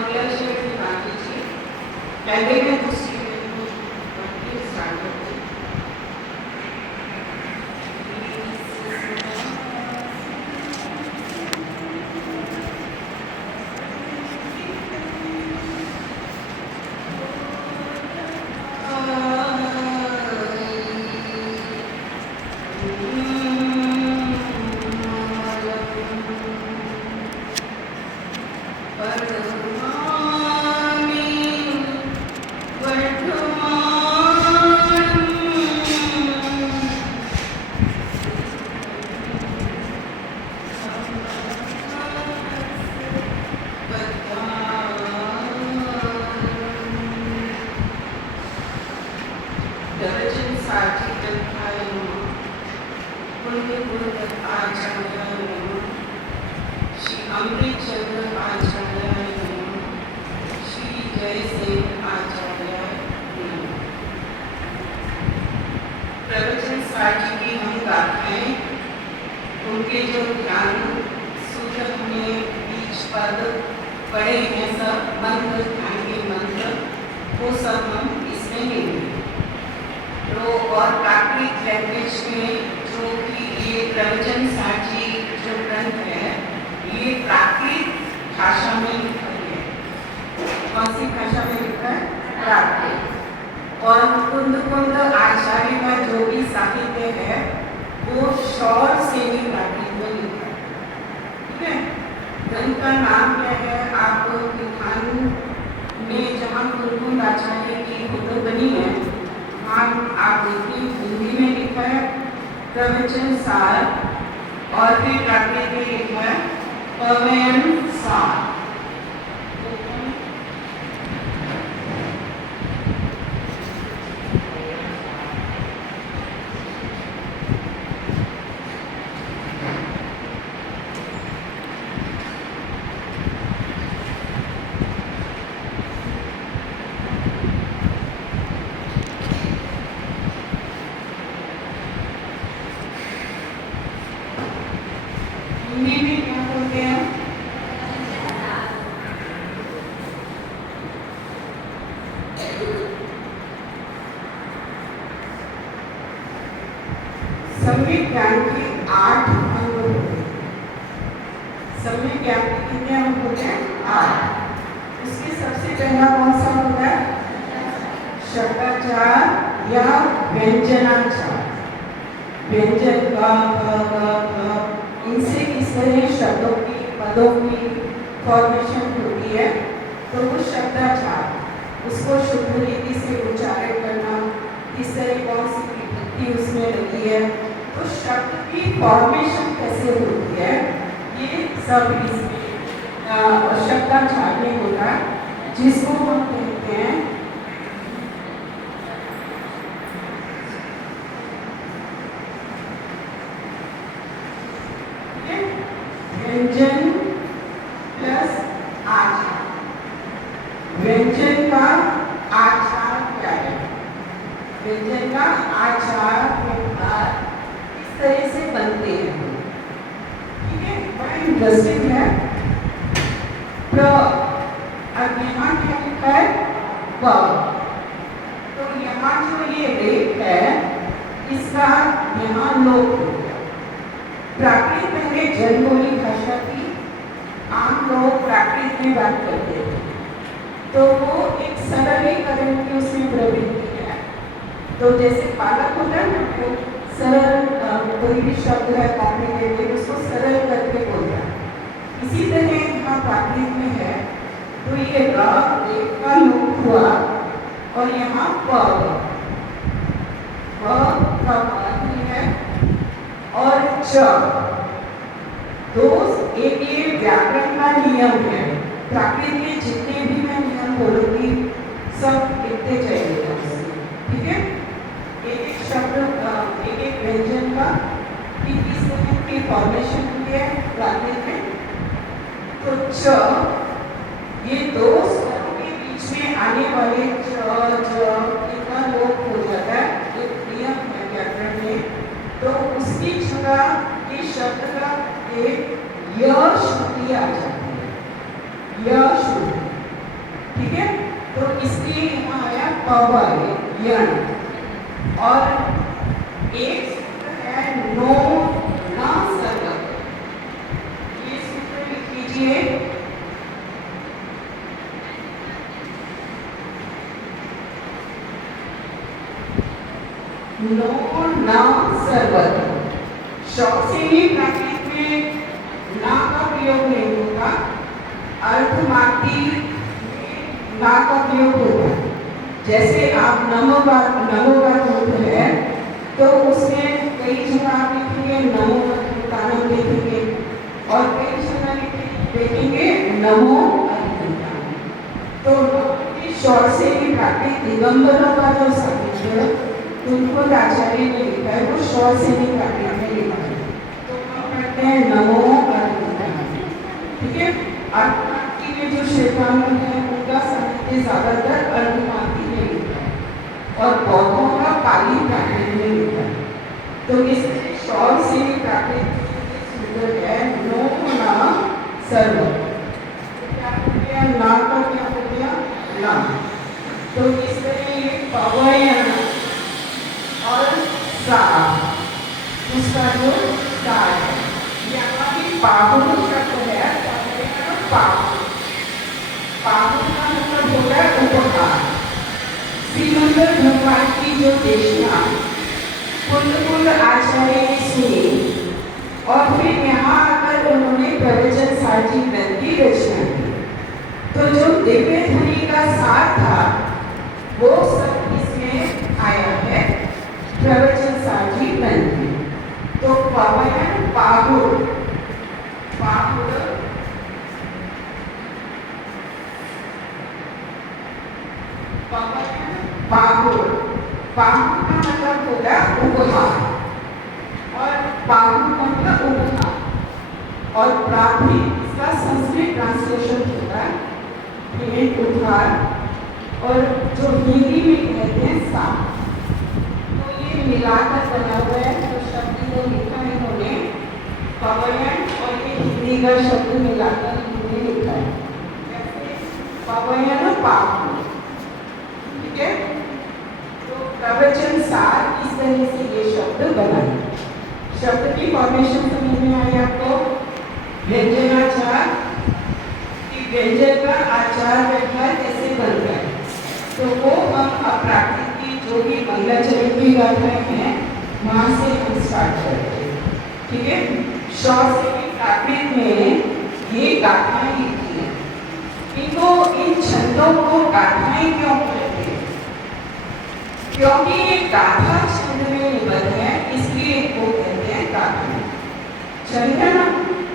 मंगलाचरण गांधी जी पहले में दूसरी स्टार्ट करते हैं। प्रवचन साजी की हम गाथाएं, उनके जो ध्यान सूत्र हमने बीच पद पढ़े हैं, सब मंत्र, ध्यान के मंत्र, वो सब हम इसमें लेंगे। तो और प्राकृत लैंग्वेज में जो कि ये प्रवचन साजी जो ग्रंथ है, ये प्राकृत भाषा में लिखा है। कौन सी भाषा में लिखा है? प्राकृत। और कुंद कुंद आचार्य का जो भी साहित्य है वो शौर से भी प्राकृत में लिखा है। ठीक है, ग्रंथ का नाम क्या है? आप विधान में जहाँ कुंद कुंद आचार्य की पुस्तक बनी है, वहाँ आप देखिए हिंदी में लिखा है प्रवचन सार, और फिर प्राकृत में लिखा है पवयन सार। सम्यक ज्ञान के 8 अंग होते हैं। सम्यक ज्ञान के कितने अंग होते हैं? 8। इसके सबसे पहला कौन सा होता है? शब्दाचार या व्यंजनाचार। व्यंजन का इनसे किस तरह शब्दों की, पदों की फॉर्मेशन होती है, तो वो शब्दाचार, उसको शुद्ध रीति से उच्चारण करना, किस तरह कौन सी विभक्ति उसमें लगी है, तो शब्द की फॉर्मेशन कैसे होती है, ये सब इसमें शब्दाचार में होता है, जिसको हम कहते हैं व्यंजन प्लस आचार। व्यंजन का आचार क्या है? व्यंजन का आचार व्यवहार किस तरह से बनते हैं, ठीक है, बड़ा इंटरेस्टिंग है। तो अब यहाँ क्या लिखा है? व। तो यहाँ जो ये रेप है, इसका यहाँ लोप हो गया। प्राकृत पहले जनबोली भाषा थी, आम लोग प्राकृत में बात करते थे, तो वो एक सरलीकरण की उसमें प्रवृत्ति है। तो जैसे बालक होता है ना, वो सरल कोई भी शब्द है कॉम्प्लिकेटेड, उसको सरल करके बोलता है। इसी तरह यहाँ प्राकृत में है, तो ये र एक का लोप हुआ और यहाँ प का मान है और च। तो एक ये व्याकरण का नियम है। प्राकृत के जितने भी मैं नियम बोलूंगी सब लिखते जाइएगा, ठीक है। एक एक शब्द, एक एक व्यंजन का किस तरह की फॉर्मेशन हुई है प्राकृत में। तो च, ये दो स्वरों के बीच में आने वाले च ज इनका लोप हो जाता है, एक नियम है व्याकरण में। तो उसकी जगह ये शब्द का एक य श्रुति आ जाती है, य श्रुति। पवयन। और एक सूत्र है नो न सर्वत। ये सूत्र लिख लीजिए। नो न सर्वत। श से ही प्राकृत में ना का प्रयोग नहीं होता, अर्धमाती ना का प्रयोग होता है। जैसे आप नमो का सूत्र है तो उसमें कई जगह आप लिखेंगे नमो अच्युतानम लिखेंगे और कई जगह देखेंगे नमो अच्युतानम। तो शॉर्ट से ही प्राकृत दिगंबरों का जो शब्द उनको आचार्य ने लिखा है वो शॉर्ट से ही प्राकृत में लिखा है। तो हम कहते हैं नमो अच्युतानम। ठीक है। अर्धमाती में जो श्वेतांग है उनका साहित्य ज्यादातर अर्धमाती में लिखा है और बौद्धों का पाली प्राकृत में लिखा है। तो इसलिए शॉर्ट से ही प्राकृत सूत्र है नो न सर्व। क्या हो गया? ना का क्या हो गया? ना। तो इस तरह ये पवयन और सा, उसका जो सा है यहाँ की पाहुन शब्द है। पाहुन का मतलब होता है उपहार। श्रीमंदिर भगवान की जो देशना कुल आचार्य ने सुनी और फिर यहाँ आकर उन्होंने प्रवचन सारजी ग्रंथ की रचना की। तो जो दिव्य ध्वनि का सार था वो सब इसमें आया है प्रवचन सारजी ग्रंथ में। तो पवयन पाहुर, पाहुर पाहुर, पाहुर का मतलब होता है उपहार और पाहुर का मतलब उपहार और प्राप्ति इसका संस्कृत ट्रांसलेशन होता है उपहार और जो हिंदी में कहते हैं सा। तो ये मिलाकर बना हुआ है। तो शब्द को लिखा है इन्होंने पवयन और ये हिंदी का शब्द मिलाकर इन्होंने लिखा है पवयन पाहुर। ठीक है। तो प्रवचन सार इस तरह से ये शब्द बना है। शब्द की फॉर्मेशन समझ में आई आपको? व्यंजनाचार कि व्यंजन का आचार व्यवहार कैसे बनता है। तो वो हम अप्राकृत की जो भी मंगलाचरण की गाथाएं हैं वहां से हम स्टार्ट करते हैं। ठीक है। शॉर्ट से भी प्राकृत में ये गाथाएं लिखी है। इनको इन छंदों को गाथाएं क्यों कहते हैं? क्योंकि ये गाथा छंद में निबद्ध है, इसलिए इनको कहते हैं गाथा। छंद है ना,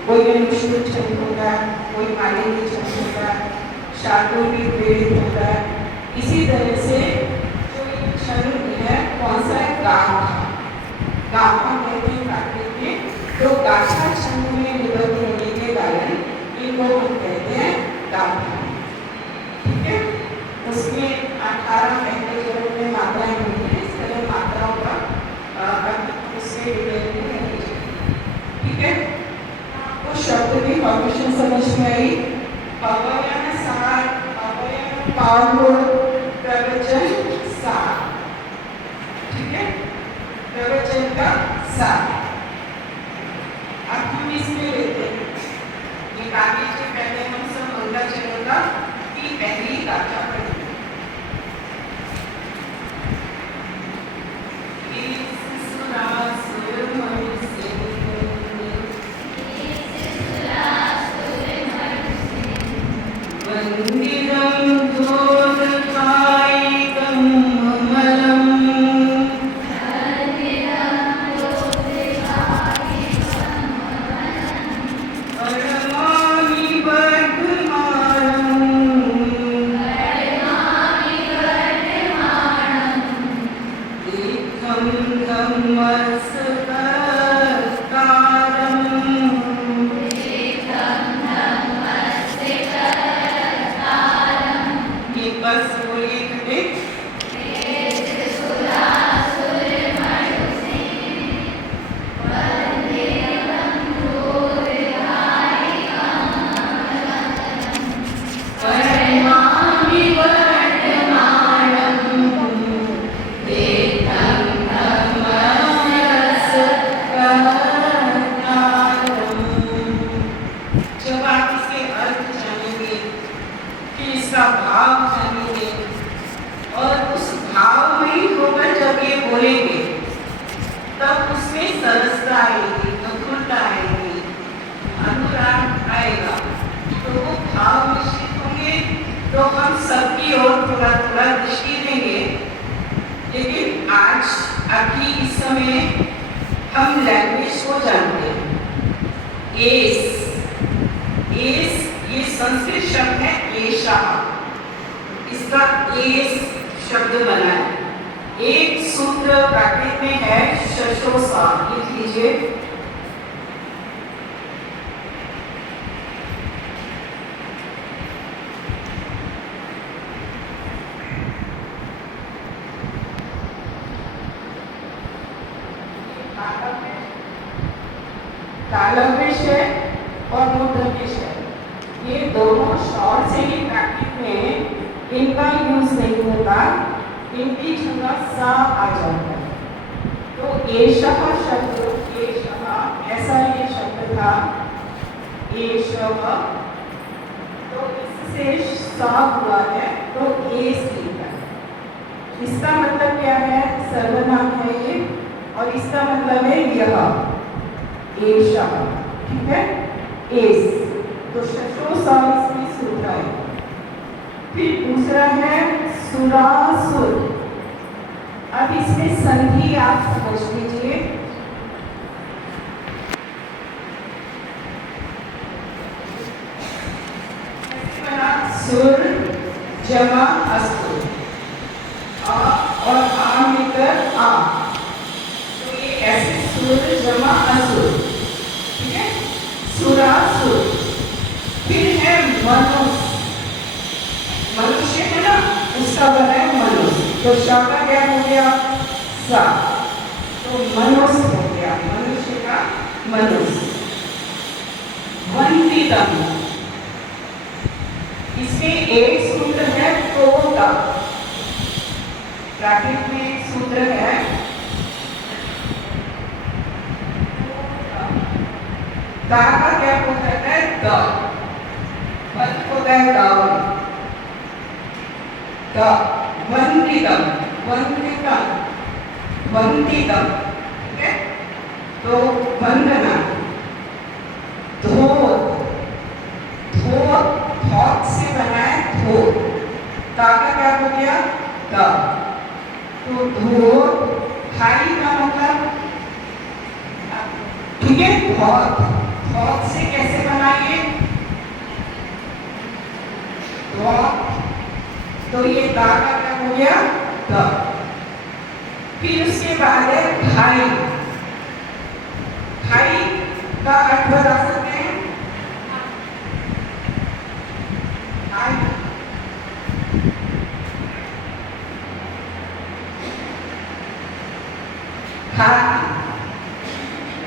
कोई अनुष्ठुप छंद होता है, कोई मालिनी छंद होता है, शाकुंतली प्रेरित होता है। इसी तरह से जो ये छंद है कौन सा है? गाथा। गाथा कहते हैं प्राकृत में। तो गाथा छंद में निबद्ध होने के कारण इनको हम कहते हैं गाथा। ठीक है। उसमें 18 व्यंजनों में मात्राएं होती हैं। इस तरह मात्राओं का उससे रिलेटेड है। ठीक है। वो शब्द भी फॉर्मेशन समझ में आई। पवयन सार, पवयन पाहुर, प्रवचन सार। ठीक है। प्रवचन का सार अब हम इसमें लेते हैं। ये काफी से पहले हम सब मंगलाचरण का की पहली गाथा पढ़ी। अभी इस समय हम लैंग्वेज को जानते हैं। एस, एस ये संस्कृत शब्द है एषा, इसका एस शब्द बना है। एक सूत्र ब्रैकेट में है शशोसा, लिख लीजिए। तालव्यश है और मूर्धन्यश है, ये दोनों शॉर्ट से ही ब्रैकेट में इनका यूज नहीं होता, इनकी जगह सा आ जाता है। तो एषः शब्द, एषः ऐसा ये शब्द था एषः, तो इससे सा हुआ है तो एस लिखा है। इसका मतलब क्या है? सर्वनाम है ये, और इसका मतलब है यह एषः, ठीक है, एस। तो शशोसा इसमें सूत्र है। फिर दूसरा है सुरासुर। अब इसमें संधि आप समझ लीजिए। सुर जमा असुर, आ और आ मिलकर आ, तो ये ऐसे सुर जमा असुर, ठीक है, सुरासुर। फिर है मनुष्य, मनुष्य है ना, उसका बना है मनुष्य, तो श का क्या हो गया? सा, तो मनुष्य हो गया, मनुष्य का मनुष्य। वंदितम, इसमें एक सूत्र है तो का, ब्रैकेट में एक सूत्र है दा का क्या होता है? द, वंद होता है डाउन, द, वंदितम, वंदितम, वंदितम, ठीक है, तो वंदना। धोत, धोत धौत से बना है धोत, ता का क्या हो गया? ता, तो धोत, खाई का मतलब, ठीक है, धौत, धौत से कैसे बनाइए? धौत, तो ये दा का क्या हो गया? दा। फिर उसके बाद है खाई, खाई का अर्थ बता सकते हैं?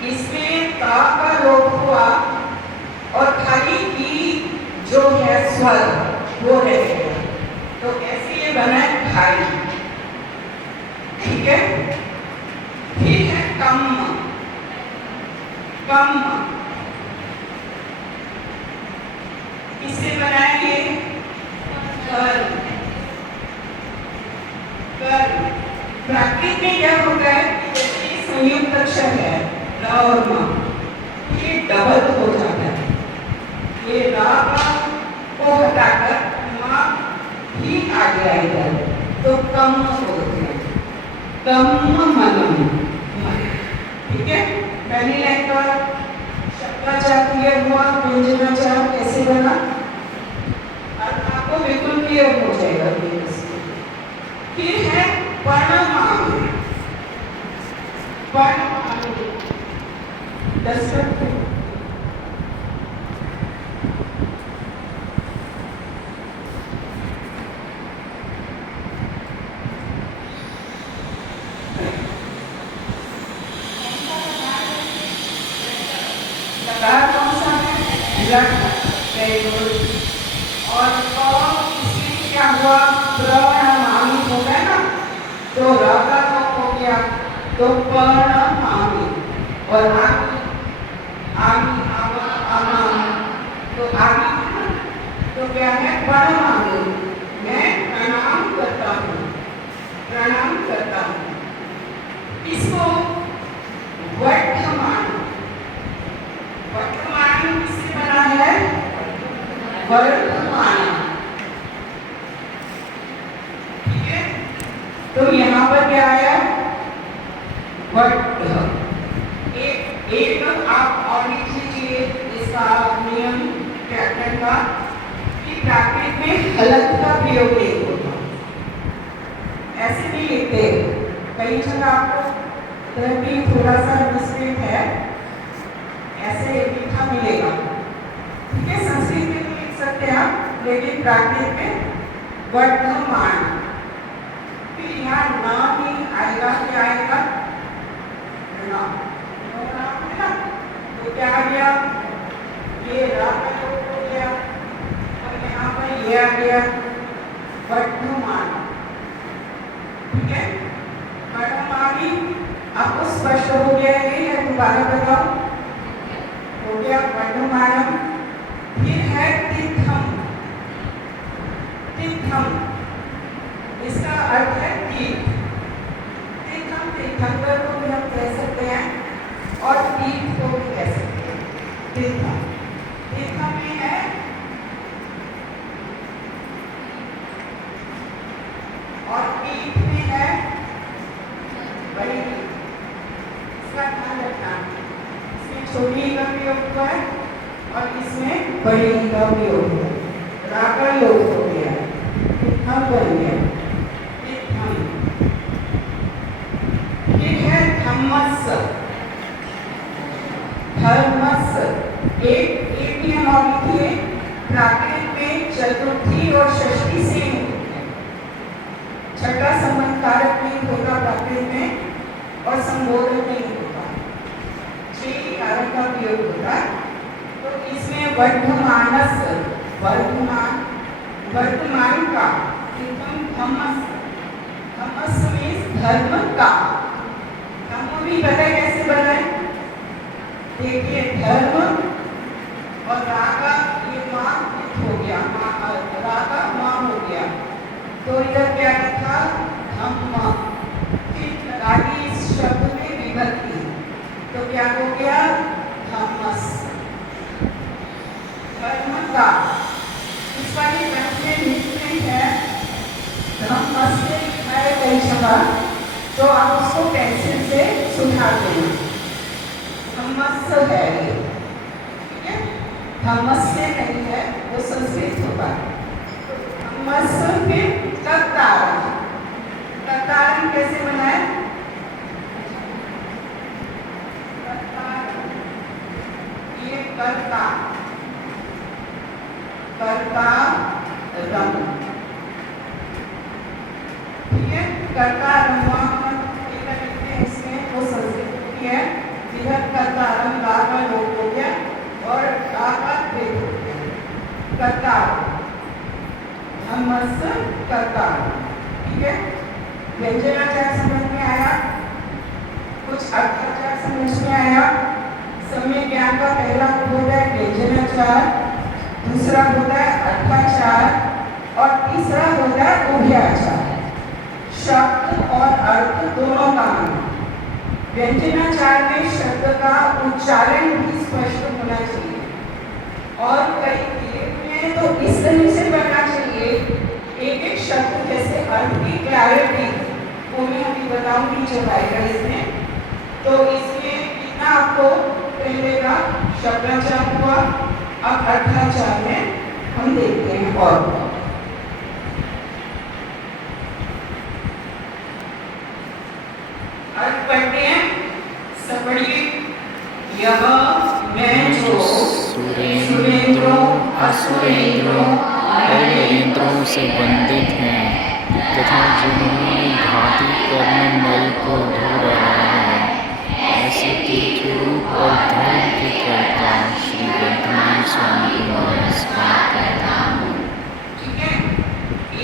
इसमें ता का लोप हुआ और खाली की जो है स्वर वो रह गया, तो ऐसे ये बना है खाई, ठीक है। फिर है कम, कम किससे बना है? ये कर्म, कर्म। प्राकृत में क्या होता है? संयुक्त अक्षर है र और म, ये डबल हो जाता है, ये र को हटाकर म ही आ जाएगा, तो कम हो गया, कम मनम, ठीक है। पहली लाइन का शब्दाचार क्लियर हुआ, व्यंजनाचार कैसे बना, और आपको बिल्कुल क्लियर हो जाएगा। फिर है पर्णमानु, पर्णमानु दस्तक, कौन सा है? और इसमें क्या हुआ? प्रणमामि हो गया ना, तो र का हो गया, तो प्रणमामि। और आगे आगे आवा आमा, तो आगे तो क्या है? प्रणमामि, मैं प्रणाम करता हूँ, प्रणाम करता हूँ। इसको वर्तमान, वर्तमान किससे बना है? वर्तमान, ठीक है। तो यहाँ पर क्या आया? बट एक आप और लिख लीजिए इसका नियम व्याकरण का कि प्राकृत में हलंत का प्रयोग नहीं होता, ऐसे नहीं लिखते। कई जगह आपको इधर भी थोड़ा सा मिस्टेक है, ऐसे लिखा मिलेगा, ठीक है। संस्कृत में तो लिख सकते हैं आप, लेकिन प्राकृत में वर्तमान, फिर यहाँ ना भी आएगा, क्या आएगा ना, तो क्या आ गया, ये रा का लोप हो गया और यहाँ पर ये आ गया वर्तमान, ठीक है। वर्तमानी आपको स्पष्ट हो गया है या दोबारा बताओ, हो गया वर्तमानम। फिर है तीर्थम, तीर्थम इसका अर्थ है तीर्थ, तीर्थम तीर्थंकर को भी हम कह सकते हैं और तीर्थ को भी कह सकते हैं। तीर्थम, तीर्थम में है और तीर्थ में है बड़ी, इसका ध्यान रखना, इसमें छोटी का प्रयोग हुआ है और इसमें बड़ी का प्रयोग हुआ है। राका लोप हो गया, तीर्थम बन गया, तीर्थम। फिर है धम्मस, धर्मस, एक नियम और लिखिए, प्राकृत में चतुर्थी और षष्ठी से छठा संबंध कारक नहीं होता प्राकृत में और संबोधन नहीं होता, छह कारक का प्रयोग होता है। तो इसमें वर्धमानस, वर्धमान, वर्तमान का, एकदम धम्मस, धम्मस में धर्म का, धर्म भी पता है कैसे बना है, देखिए धर्म और रागा ये मां हो गया, रागा मां हो गया, तो इधर क्या लिखा धम्म, फिर आगे इस शब्द में विभक्ति, तो क्या हो गया धम्मस, धर्म का। इस वाली ग्रंथ में लिखते हैं धम्मस से लिखा है कई जगह, तो आप उसको पेंसिल से सुधार देना, धम्मस है ये, ठीक है, धम्मस से नहीं है, वो संस्कृत होगा। धम्मस फिर कर्तारम, कर्तारम कैसे बना है, ये कर्ता, कर्ता रम, ठीक है, कर्ता रम लिखते हैं इसमें, वो संस्कृत की है। इधर कर्ता रम गा का लोप हो गया और गा का भेद हो गया, कर्ता धम्मस कर्ता, ठीक है। व्यंजनाचार समझ में आया, कुछ अर्थाचार समझ में आया। समय ज्ञान का पहला होता है व्यंजनाचार, दूसरा होता है अर्थाचार और तीसरा होता है उभयाचार, शब्द और अर्थ दोनों का। व्यंजनाचार में शब्द का उच्चारण भी स्पष्ट होना चाहिए और कई में तो इस तरह से बनना चाहिए, एक एक शब्द जैसे अर्थ की क्लैरिटी वो मैं अभी बताऊंगी जब आएगा इसमें। तो इसमें कितना आपको पहले का शब्दाचार हुआ, अब अर्थाचार में हम देखते हैं। और अर्थ पढ़ते हैं, सब पढ़िए। यह मैं जो सुरेंद्रों असुरेंद्रों और नरेंद्रों से बंधित हैं तथा जिन्होंने घाती कर्म मल को धो डाला है, ऐसे तीर्थरूप और धर्म के कर्ता श्री वर्धमान स्वामी को नमस्कार करता हूँ। ठीक है,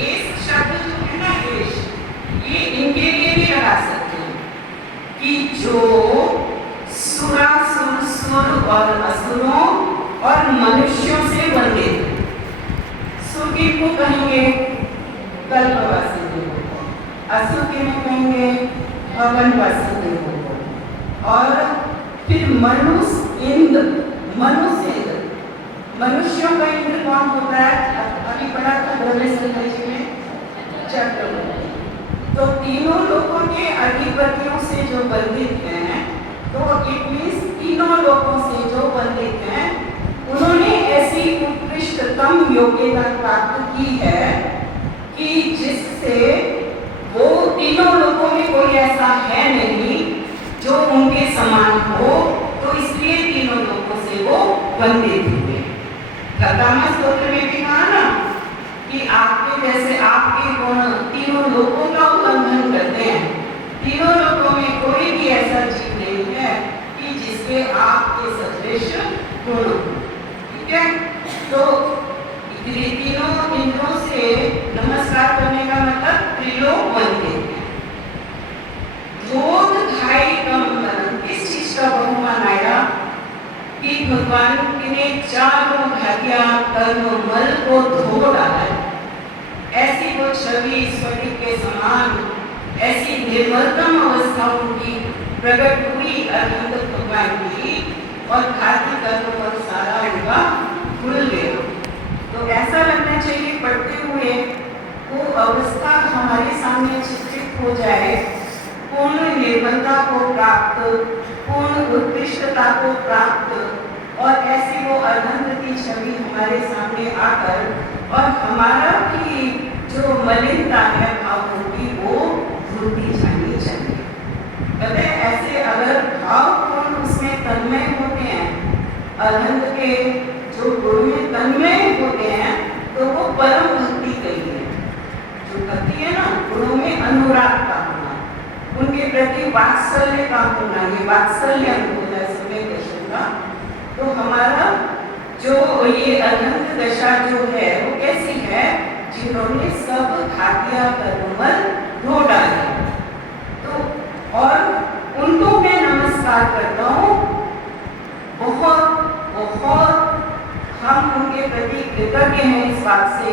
इस शब्द जो है ना ये इनके लिए भी लगा सकते हैं कि जो सुरासुर सुर और असुरों और मनुष्यों से बंधित, सुर किनको कहेंगे कल्पवासी देवों को, असुर किनको कहेंगे भवनवासी देवों को, और फिर मनुष्य इंद्र, मनुष्य इंद्र, मनुष्यों का इंद्र कौन होता है, अभी पढ़ा था ब्रह्मेश्वर जी में चक्रवर्ती, तो तीनों लोगों के अधिपतियों से जो बंधित हैं, तो इट मीन्स तीनों लोगों से जो बंधित हैं, उन्होंने ऐसी उत्कृष्टतम योग्यता प्राप्त की है कि जिससे वो तीनों लोगों में कोई ऐसा है नहीं जो उनके समान हो, तो इसलिए तीनों लोगों से वो बंधित हुए। कथामा स्तोत्र में भी कहा ना कि आपके जैसे आपके गुण तीनों लोगों का उल्लंघन करते हैं। तीनों लोगों में कोई भी ऐसा जीव नहीं है कि जिसके आपके सदृश गुण हो। ठीक है, तो तीनों इंद्रों से नमस्कार करने का मतलब त्रिलोक बनते हैं। रोग घाई कम किस चीज का बहुमान आया कि भगवान ने चारों घाटिया कर्म मल को धो डाला है। ऐसी वो छवि स्फटिक के समान, ऐसी निर्मलतम अवस्था उनकी प्रकट हुई अनंत भगवान की, और घाती कर्म पर सारा उनका खुल गया। तो ऐसा लगना चाहिए पढ़ते हुए वो अवस्था हमारे सामने चित्रित हो जाए, पूर्ण निर्मलता को प्राप्त, पूर्ण उत्कृष्टता को प्राप्त, और ऐसी वो अनंत की छवि हमारे सामने आकर और हमारा भी जो मलिनता है भावों की वो धुलती जानी चाहिए। पता है, ऐसे अगर भावपूर्ण उसमें तन्मय होते हैं, अनंत के जो गुण में तन्मय होते हैं, तो वो परम भक्ति कही है। जो भक्ति है ना, गुणों में अनुराग का होना, उनके प्रति वात्सल्य का होना, ये वात्सल्य होता है समय दर्शन का। तो हमारा जो ये अनंत दशा जो है वो कैसी है, जिन्होंने सब घाटिया कर्ममल धो डाले। तो और उनको मैं नमस्कार करता हूँ, बहुत बहुत हम उनके प्रति कृतज्ञ हैं इस बात से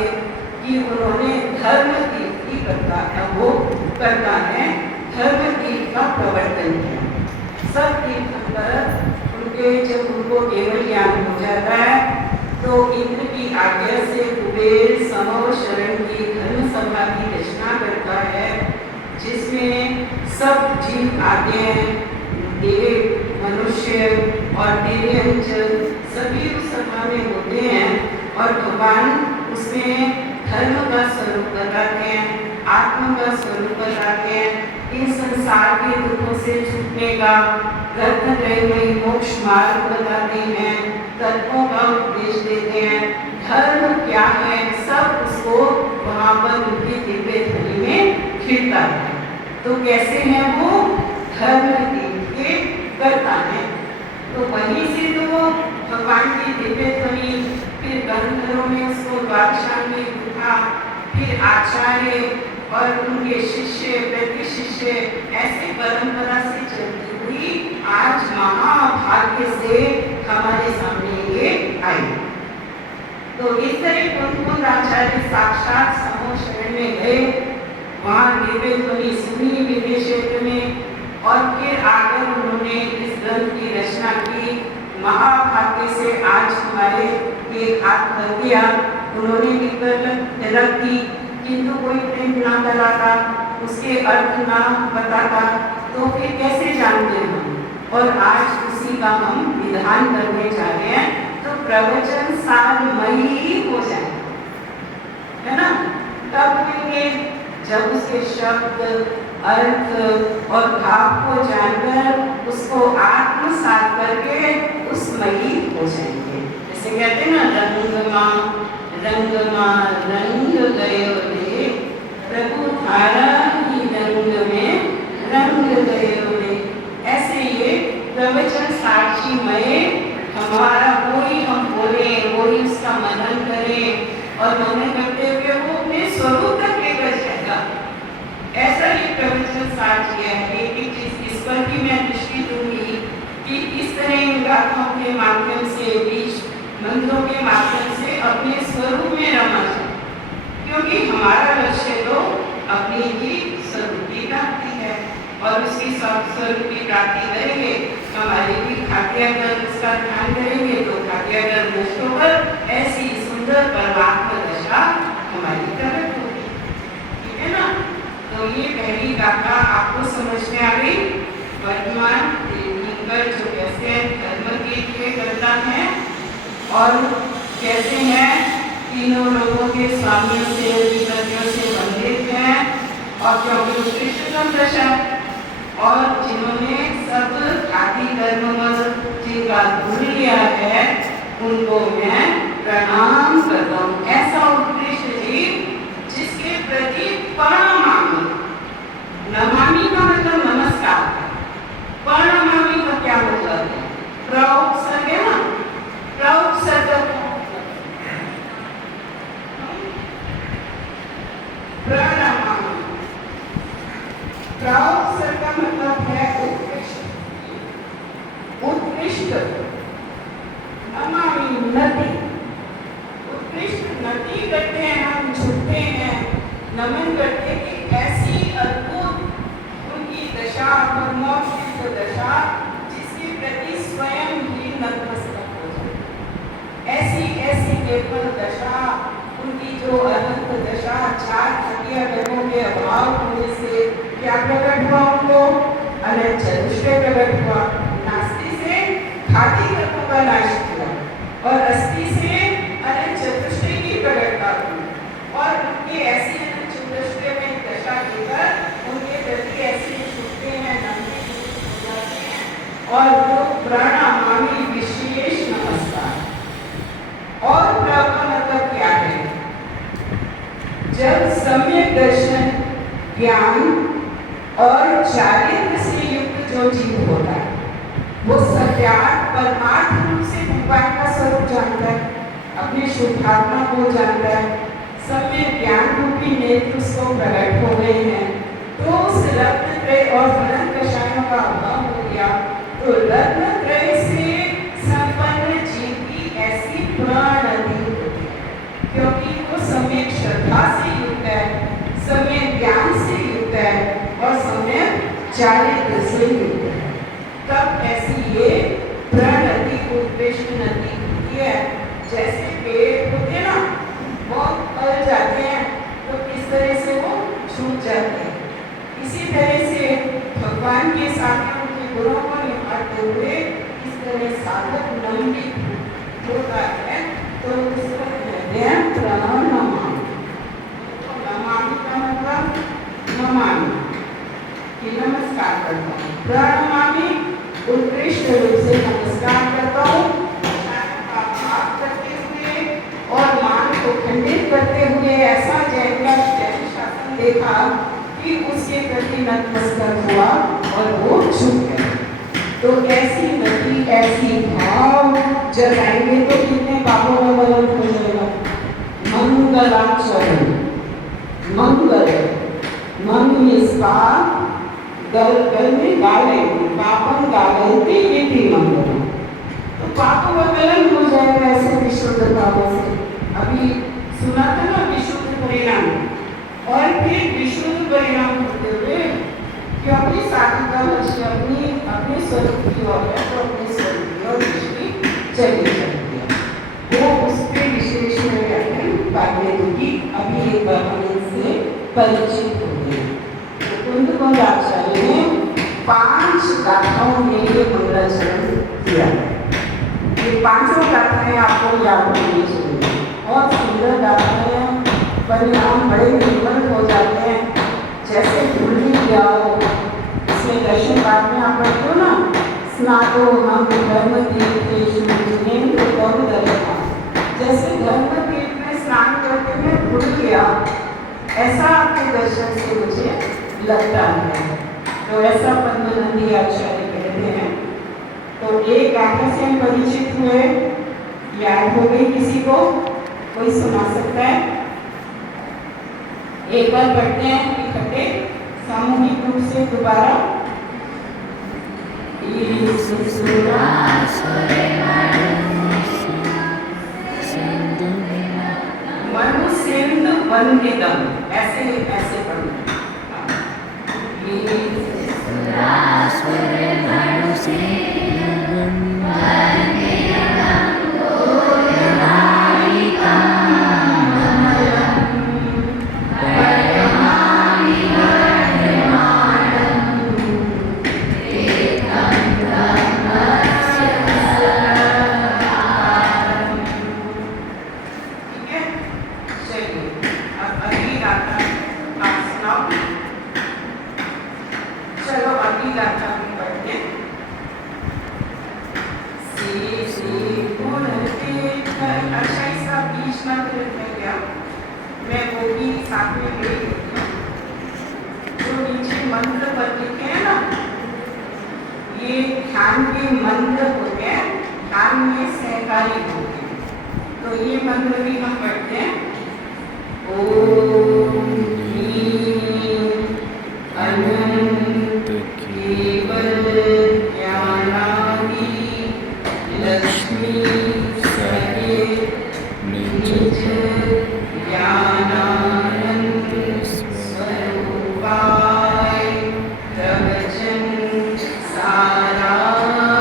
कि उन्होंने धर्म तीर्थ की करता है, धर्म तीर्थ का प्रवर्तन किया। सब तीर्थंकर उनके जब उनको केवल ज्ञान हो जाता है तो इंद्र की आज्ञा से कुबेर समव शरण की धर्म सभा की रचना करता है, जिसमें सब जीव आते हैं, देव, मनुष्य और दिव्यांचल सभी उस सभा में होते हैं, और भगवान उसमें धर्म का स्वरूप बताते हैं, आत्मा का स्वरूप बताते हैं, इन संसार के दुखों से छूटने का रत्नत्रयमयी मोक्ष मार्ग बताते हैं, तत्वों का उपदेश देते हैं, धर्म क्या है सब उसको वहाँ पर उनकी दिव्य ध्वनि में खिलता है। तो कैसे हैं वो, धर्म के करता है। तो वहीं से तो भगवान की दिव्य ध्वनि, फिर गंधर्वों में उसको द्वादशांग में उठा, फिर आचार्य और उनके शिष्य प्रति शिष्य ऐसे परंपरा से चलती हुई आज महाभाग्य से हमारे सामने ये आई। तो इस तरह कुंद आचार्य साक्षात समूह शरण में गए, वहाँ दिव्य ध्वनि सुनी दिव्य क्षेत्र में, और फिर आकर उन्होंने इस ग्रंथ की रचना की। महाभाग्य से आज हमारे ये हाथ लग गया, उन्होंने लिखकर रख दी, किंतु कोई प्रिंट ना कराता, उसके अर्थ ना बताता, तो फिर कैसे जानते हम। और आज उसी का हम विधान करने जा रहे हैं, तो प्रवचन सारमयी हो जाए, है ना। तब होंगे जब उसके शब्द, अर्थ और भाव को जानकर उसको आत्मसात करके उसमयी हो जाएंगे। जैसे कहते हैं ना, रंगमा रंग गयो रे, प्रभु धारा ही रंग में रंग गयो रे। ऐसे ये प्रवचन साक्षीमय हमारा वही हम बोले, वही उसका मनन करें, और मनन करते हुए वो अपने स्वरूप तक लेकर जाएगा। ऐसा ही प्रवचन साक्ष्य है कि इस पर भी मैं दृष्टि दूंगी कि इस तरह इन गाथाओं के माध्यम से, बीच मंत्रों के माध्यम से अपने स्वरूप में रमा जाए, क्योंकि हमारा लक्ष्य तो अपनी ही स्वरूप की प्राप्ति है, और उसकी स्वरूप की प्राप्ति करेंगे, हमारे भी खाद्यागर उसका ध्यान करेंगे, तो खाद्यागर मुक्त होकर ऐसी सुंदर परमात्मा दशा हमारी प्रकट होगी। ठीक है ना। तो ये ये पहली गाथा आपको समझ में आ गई। वर्तमान तीर्थंकर जो कैसे धर्म के लिए करता है और कैसे हैं तीनों लोगों के स्वामियों से विपत्तियों से बंधित हैं और क्योंकि उत्कृष्टतम दशा और जिन्होंने सब आदि कर्म जिनका धूल लिया है उनको मैं प्रणाम करता हूँ। ऐसा उत्कृष्ट जीव जिसके प्रति प्रणमामि, नमामि का मतलब नमस्कार, प्रणमामि का क्या मतलब है? प्रोत्सर्ग है ना, प्रोत्सर्ग प्रणमामि, प्रोत्सर्ग का मतलब है उत्कृष्ट, उत्कृष्ट, नमामि नति, उत्कृष्ट नति करते हैं, हम झुकते हैं, नमन करते हैं कि ऐसी अद्भुत उनकी दशा, परमोक्षित दशा जिसके प्रति स्वयं ही नतमस्तक हो जाए। ऐसी ऐसी केवल दशा, उनकी जो अनंत दशा, चार खटिया लोगों के अभाव होने से क्या प्रकट हुआ उनको? अनंत चतुष्टय प्रकट हुआ। नास्ति से घाती कर्मों का नाश किया और अस्थि से अनंत चतुष्टय की प्रकटता हुई और उनके ऐसी अनंत चतुष्टय में दशा देकर उनके प्रति ऐसे झुकते हैं, नमते हो जाते हैं और वो प्रणमामि विशेष नमस्कार। और का मतलब क्या है? जब सम्यक दर्शन, ज्ञान और चारित्र से युक्त जो जीव होता है वो सत्यार्थ परमार्थ रूप से भगवान का स्वरूप जानता है, अपने शुद्धात्मा को जानता है, सम्यक ज्ञान रूपी नेत्र उसको प्रकट हो गए हैं, तो उस रत्नत्रय और फलन कषायों का अभाव हो गया। तो रत्नत्रय से संपन्न जीव की ऐसी प्रणति होती है क्योंकि वो सम्यक श्रद्धा से युक्त है, सम्यक ज्ञान से युक्त है और सम्यक चारित्र से युक्त है। तब ऐसी ये प्रणति उत्कृष्ट नति होती है। जैसे पेड़ होते हैं ना, बहुत फल जाते हैं तो किस तरह से वो छूट जाते हैं, इसी तरह से भगवान के सामने उनके गुणों को निभाते हुए इस तरह साधक लंबित होता है तो उसको कहते हैं प्रणमामि। तो नमामि का मतलब नमामि कि नमस्कार करता हूँ, प्रणमामि उत्कृष्ट रूप से नमस्कार करता हूँ, करते हुए और मान को खंडित करते हुए ऐसा जैसा शासन देखा कि उसके प्रति नतमस्तक हुआ और वो झुक गया। तो ऐसी नति, ऐसी भाव जगाएंगे तो कितने पापों में बदल हो जाएगा। मंगलाचरण, मंगल, मंग इसका गल में गाले, पापन गालते ये भी मंगल। तो पापों का गलन हो जाएगा ऐसे विशुद्ध भावों से। अभी सुना था ना विशुद्ध परिणाम, और फिर विशुद्ध परिणाम होते हुए क्योंकि साधका दृष्टि अपने स्वरूप की ओर है तो अपने स्वरूप की ओर दृष्टि चली जाती है। वो उस पर विशेष में व्याख्यान बाद में दूंगी। अभी एक बार हम इनसे परिचित हो गए। कुंद आचार्य ने 5 गाथाओं में ये मंगलाचरण किया। ये 5 गाथाएं आपको याद होनी चाहिए। बहुत सुंदर गाथाएं, परिणाम बड़े निर्मल हो जाते हैं। जैसे भूल किया हो, इसमें दर्शन बाद में आप पढ़ते हो ना, स्नातो हम धर्म तीर्थेषु जिनेन्द्र गौर दर्शना। जैसे धर्म तीर्थ में स्नान करते हुए भूल गया, ऐसा आपके दर्शन से मुझे लगता है। तो ऐसा पद्मनंदी आचार्य कहते हैं। तो एक गाथा से हम परिचित हुए, याद हो गई किसी को? कोई सुना सकता है? एक बार पढ़ते हैं इकट्ठे सामूहिक रूप से दोबारा। मनुसिंध वंदितम, ऐसे ऐसे पढ़ना। कृष्णा तीर्थ में गया, मैं वो भी साथ में गई। जो नीचे मंत्र पर लिखे हैं ना, ये ध्यान के मंत्र होते हैं, ध्यान में सहकारी होते हैं। तो ये मंत्र भी हम पढ़ते हैं। ओम अनंत केवल ज्ञानादि लक्ष्मी सहित निज ज्ञानानंद स्वरूपाय प्रवचन साराय नमः।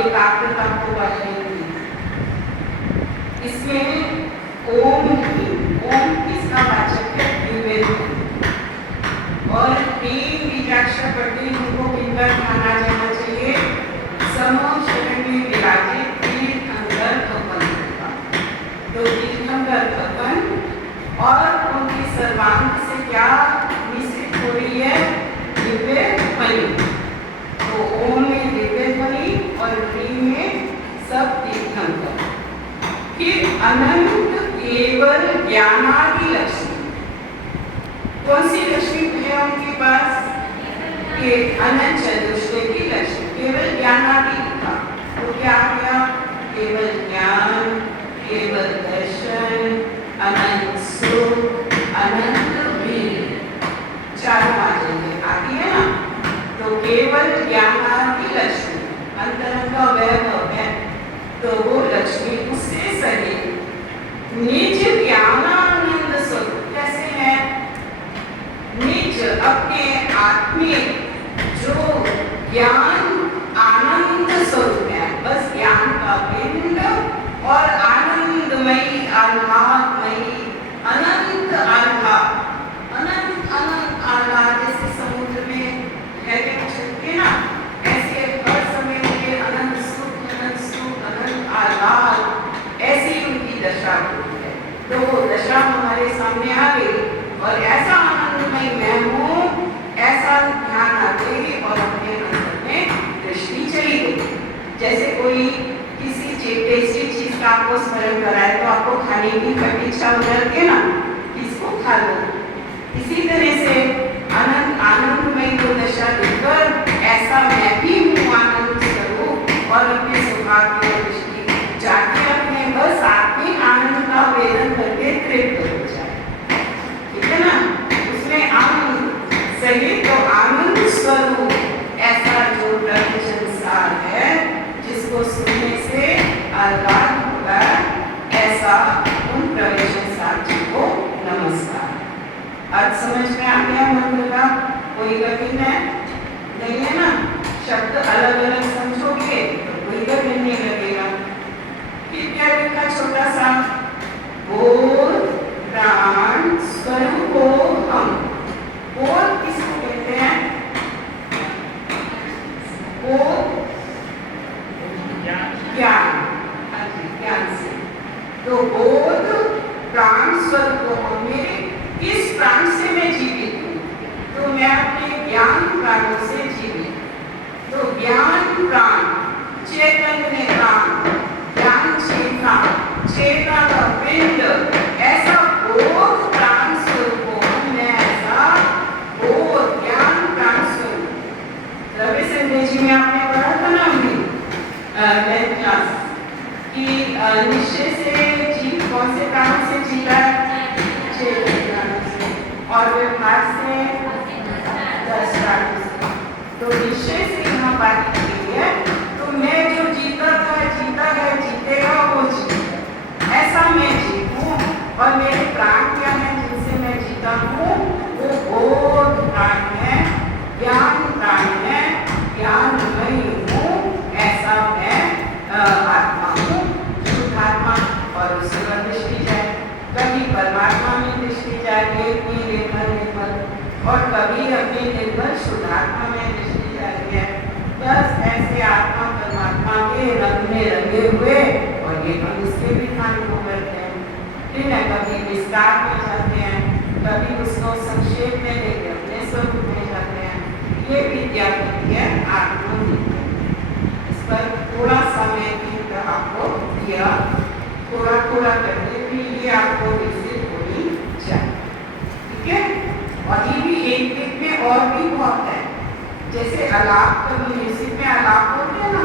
एकाग्रता को बढ़ाएंगे। इसमें ओम किसका वाचक है? द्विवेद। और तीन बीजाक्षर पढ़ते ही उनको मिलकर ध्यान आ जाना चाहिए। समो शरण में विराजित तीर्थंकर भगवान का, तो तीर्थंकर भगवान और उनकी सर्वांग से क्या मिश्रित हो रही है? दिव्य मणि। तो ओम में दिव्य मणि और ह्रीं में सब तीर्थंकर। फिर अनंत केवल ज्ञानादि लक्ष्मी। कौन सी लक्ष्मी है उनके पास? के अनंत चतुष्टय की लक्ष्मी। केवल ज्ञानादि लिखा तो क्या किया? केवल ज्ञान, केवल दर्शन, अनंत सुख, अनंत वीर, चारों आ जाएंगे। आती है ना? तो केवल ज्ञानादि लक्ष्मी अंतरंग का वैभव है, तो वो लक्ष्मी उससे सहित निज ज्ञानानंद स्वरूप। कैसे है? निज अपने आत्मिक जो ज्ञान आनंद स्वरूप है, बस ज्ञान का पिंड और आनंदमयी आह्लादमयी अनंत आह्लाद, अनंत अनंत आह्लाद। जैसे समुद्र में लहरें उछलती हैं ना, ऐसे हर समय उनके अनंत सुख, अनंत आह्लाद, ऐसी उनकी दशा होती है। तो वो दशा हमारे सामने आ गई और ऐसा आनंदमय मैं हूँ, ऐसा ध्यान आ गई और अपने अंदर में दृष्टि चली गई। जैसे कोई किसी टेस्टी चीज का आपको स्मरण कराए तो आपको खाने की इच्छा हो जाती है ना, इसको खा लो। इसी तरह से अनंत आनंदमय को दशा देकर ऐसा मैं भी हूँ आनंद स्वरूप, और अपने स्वभाव की दृष्टि जाके अपने बस आत्मिक आनंद का वेदन करके तृप्त हो जाए। ठीक है ना? उसमें आनंद सही, तो आनंद स्वरूप ऐसा जो ब्रह्म संसार है जिसको सुनने से आह्लाद होगा, ऐसा उन प्रवेश संसार जी को नमस्कार। आज समझ में आ गया मंत्र का? कोई कठिन है नहीं है ना? शब्द अलग अलग समझोगे तो कोई कठिन नहीं लगेगा। फिर क्या लिखा छोटा सा? बोध प्राण स्वरूपो हम। बोध किसको कहते हैं? बोध ज्ञान, ज्ञान से। तो बोध प्राण स्वरूपो हम। मेरे किस प्राण से मैं जीवित हूँ? तो मैं अपने ज्ञान प्राणों से जीवित। तो ज्ञान प्राण, चैतन्य प्राण, ज्ञान चेतना, चेतना का पिंड, ऐसा बोध प्राण स्वरूप मैं, ऐसा बोध ज्ञान प्राण स्वरूप। रवि संजय जी में आपने पढ़ा था ना क्लास कि निश्चय से जीव कौन से प्राण से जीता है? और व्यवहार से 10 प्राणों से। तो निश्चय से यहाँ बात की है। तो मैं जो जीता है, जीतेगा वो जीतेगा, ऐसा मैं जीतूं। और मेरे प्राण क्या है जिनसे मैं जीता हूँ? वो बोध प्राण है, ज्ञान प्राण है, ज्ञानमयी हूँ, ऐसा मैं आत्मा हूँ, शुद्धात्मा। और उससे दृष्टि जाए, कभी परमात्मा में दृष्टि जाए, कभी निर्मल और कभी अपने निर्मल शुद्धात्मा में दृष्टि जाती है। बस ऐसे आत्मा परमात्मा के रंग में रंगे हुए, और ये हम इसके भी खाने को करते हैं, ठीक है। कभी विस्तार में जाते हैं, कभी उसको संक्षेप में लेके अपने स्वरूप में जाते हैं। ये विद्या होती है आत्मविद्या। इस पर थोड़ा समय भी आपको दिया, थोड़ा थोड़ा करके भी ये आपको विकसित होनी चाहिए, ठीक है। और ये भी एक में और भी बहुत है, जैसे आलाप, कभी म्यूजिक में आलाप होते हैं ना,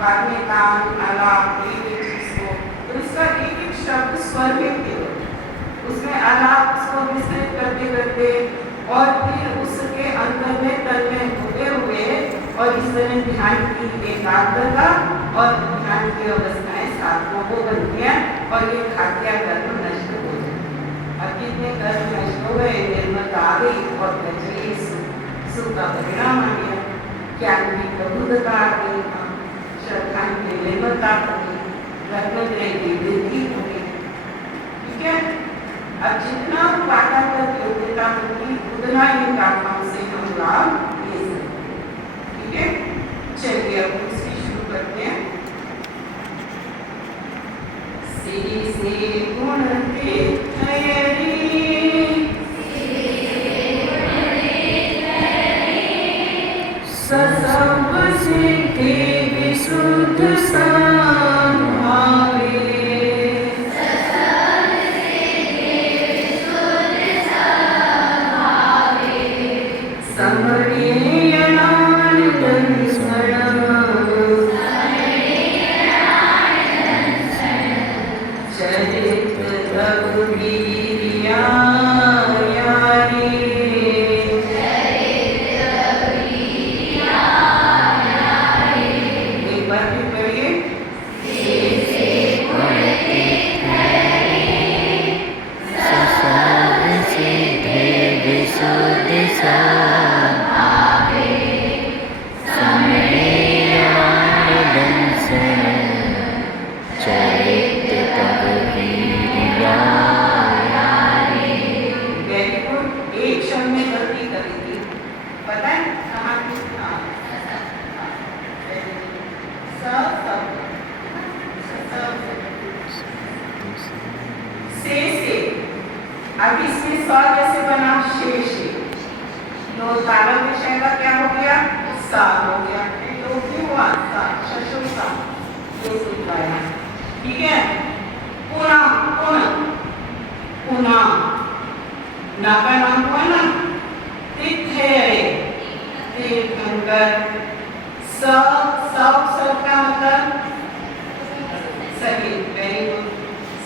बाद में तान आलाप, एक चीज को, तो इसका एक एक शब्द स्वर में केवल, उसमें आलाप उसको विस्तृत करते करते और फिर उसके अंतर में तल में होते हुए, और इस तरह ध्यान की एकाग्रता और ध्यान की अवस्थाएं साधकों को बनती हैं, और ये खाद्या कर्म नष्ट हो जाए। अब कितने कर्म नष्ट हो गए, निर्मलता आ गई और चलिए सुख का परिणाम आ गया, ज्ञान की प्रबुद्धता आ गई, श्रद्धा की निर्मलता हो गई, रत्नत्रय की वृद्धि हो गई, ठीक है। अब जितना पाठागत योग्यता होगी उतना ही काम से हम लाभ ले सकते हैं, ठीक है। चलिए अब दूसरी शुरू करते हैं। से गुण सब सिद्धि विशुद्ध संभावे, अब इसमें स जैसे बना शेष, तो तारा विषय का क्या हो गया, सा हो गया, तो क्यों हुआ सा, शशु सा, ये सुनाया, ठीक है। पुना पुना पुना ना का नाम हुआ ना, तीर्थेरे तीर्थंकर, सब का मतलब सही, वेरी गुड,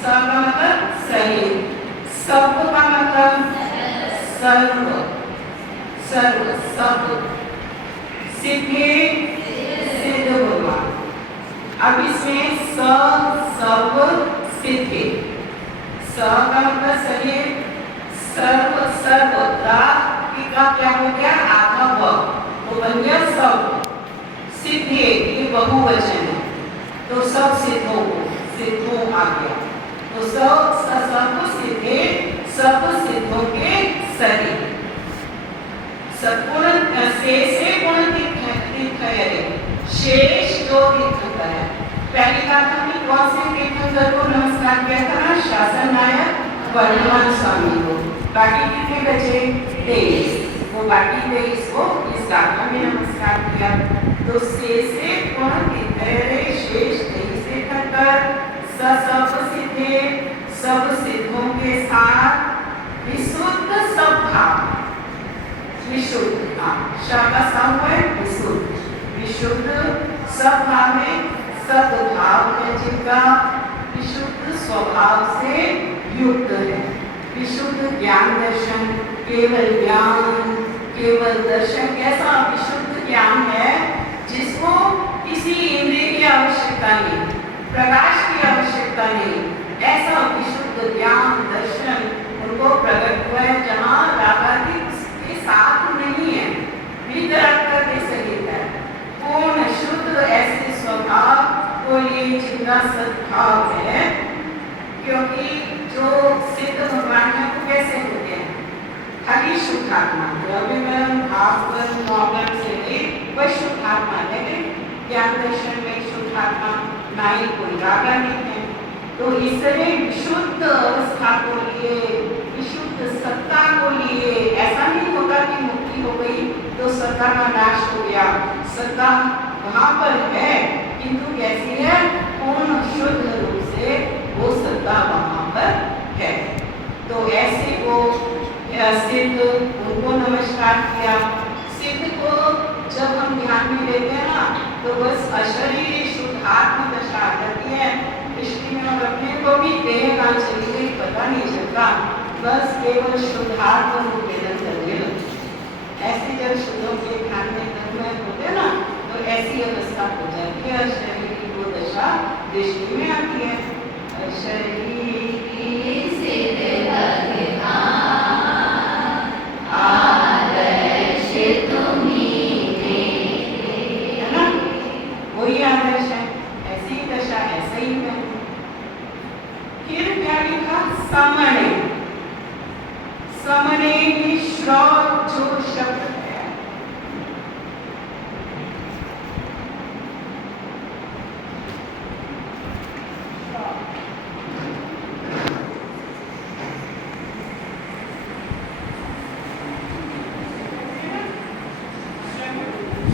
सब का मतलब सही, सब का मतलब सर्व, सर्व सब, सिद्धि सिद्ध होगा। अब इसमें सब सिद्धि, स का मतलब सही, सर्व सर्वदा का क्या हो गया, आधा व, तो बन गया सब, सिद्धि ये बहुवचन है, तो सब सिद्धों आ गया, तो सब सिद्धे, सब सिद्धों के सही, सगुण से गुण तीर्थंकर, शेष जो तीर्थंकर है। पहली बात हमने कौन से तीर्थंकर को नमस्कार किया था ना, शासन नायक वर्धमान स्वामी को, बाकी कितने बचे 23, वो बाकी 23 को इस गाथा में नमस्कार किया। तो से गुण तीर्थंकर, शेष 23 तीर्थंकर, सब सिद्धे, सब सिद्धों के साथ विशुद्ध स्वभाव, विशुद्ध शाकासाव है विशुद्ध, विशुद्ध स्वभाव में सद्भाव है जिनका, विशुद्ध स्वभाव से युक्त है, विशुद्ध ज्ञान दर्शन, केवल ज्ञान केवल दर्शन, कैसा विशुद्ध ज्ञान है जिसको किसी इंद्रिय की आवश्यकता नहीं, प्रकाश की आवश्यकता नहीं, ऐसा विशुद्ध ज्ञान दर्शन उनको प्रकट हुआ है, जहाँ रागादि के साथ नहीं है, भीतर दे सहित है, पूर्ण शुद्ध ऐसे स्वभाव को ये जिनका सद्भाव है। क्योंकि जो सिद्ध भगवान है वो कैसे होते हैं, खाली शुद्धात्मा, द्रव्यमय भावगत नॉर्मल से नहीं, वह शुद्धात्मा है। ज्ञान दर्शन में शुद्धात्मा ना ही कोई रागा नहीं है। तो इसलिए विशुद्ध अवस्था को लिए, विशुद्ध सत्ता को लिए, ऐसा नहीं होगा कि मुक्ति हो गई तो सत्ता का नाश हो गया। सत्ता वहाँ पर है, किंतु कैसी है? पूर्ण शुद्ध रूप से वो सत्ता वहाँ पर है। तो ऐसे को सिद्ध, उनको नमस्कार किया। सिद्ध को जब हम ध्यान में लेते हैं ना, तो बस अशरीरी शुद्धात्म दशा रहती है। दृष्टि में और अपने को भी देह का चली गई पता नहीं चलता, बस केवल शुद्धात्म रूप वेदन करने लगते। ऐसे जब शुद्धों के ध्यान में तन्मय होते ना, तो ऐसी अवस्था हो जाती है। अशरीरी वो दशा दृष्टि में आती है। अशरीरी वही आदर्श है, ऐसी ही दशा, ऐसा ही है। फिर क्या लिखा? समणे। समणे में श्रव जो शब्द है,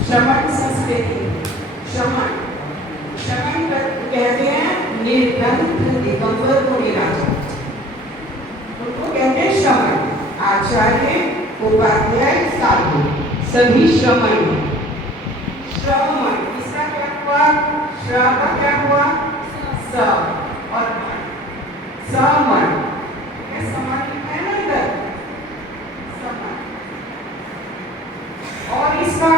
श्रवण संस्कृति, श्रवण श्रवण कहते हैं निर्ग्रंथ दिगंबर को निराजन, उनको कहते हैं श्रवण। आचार्य, उपाध्याय, साधु सभी श्रवण। श्रवण इसका क्या हुआ? श्र का क्या हुआ? स और समण। समण है ना इधर, समण। और इसका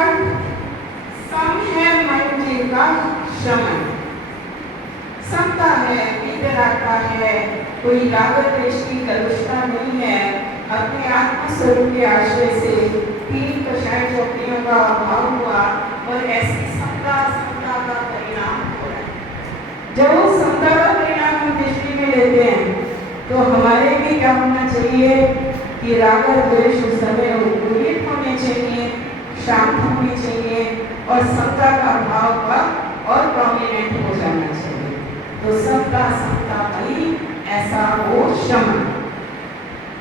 सम है मन जिनका शमन, समता है, वितरागता है, कोई राग द्वेष की कलुषता नहीं है। अपने आत्म स्वरूप के आश्रय से तीन कषाय चौकियों का अभाव हुआ और ऐसी समता का परिणाम हो रहा है। जब वो समता का परिणाम हम दृष्टि में लेते हैं, तो हमारे भी क्या होना चाहिए कि राग द्वेष उस समय उन्मूलित होने चाहिए, शांत होनी चाहिए और समता का भाव का और प्रोमिनेंट हो जाना चाहिए। तो समता मई ऐसा हो शमन।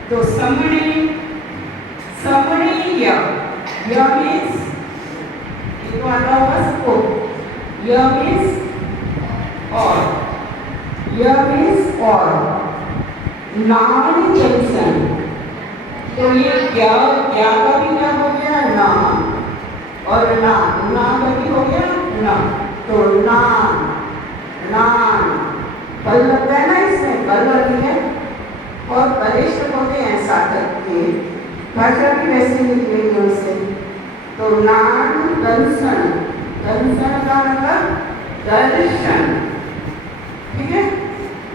तो समणी, समणीय, यह मीन्स, ये तो आता होगा सबको, यह मीन्स और, यह मीन्स और, नॉन जंक्शन। तो ये क्या का भी क्या हो गया? ना, और ना का भी हो गया ना। तो नान बल लगता है ना, इसमें बल लगी है। और बलिष्ठ होते हैं साधक के, भाषा भी वैसे निकलेगी उससे। तो नान दर्शन, दर्शन का मतलब दर्शन, ठीक है?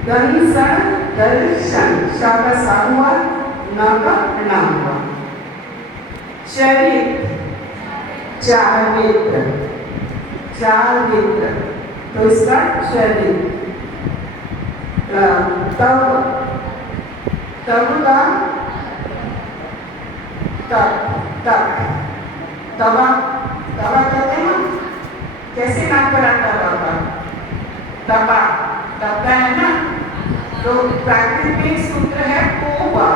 दर्शन, दर्शन, शा का सा हुआ, न का ना हुआ। चरित्र, चारित्र, चारित्र, तो इसका चरित्र। तब, तब का तब, तब, तवा, तवा कहते हैं ना, कैसे नाम पर आता है? तवा, तबता है ना। तो प्राकृतिक सूत्र है पोवा,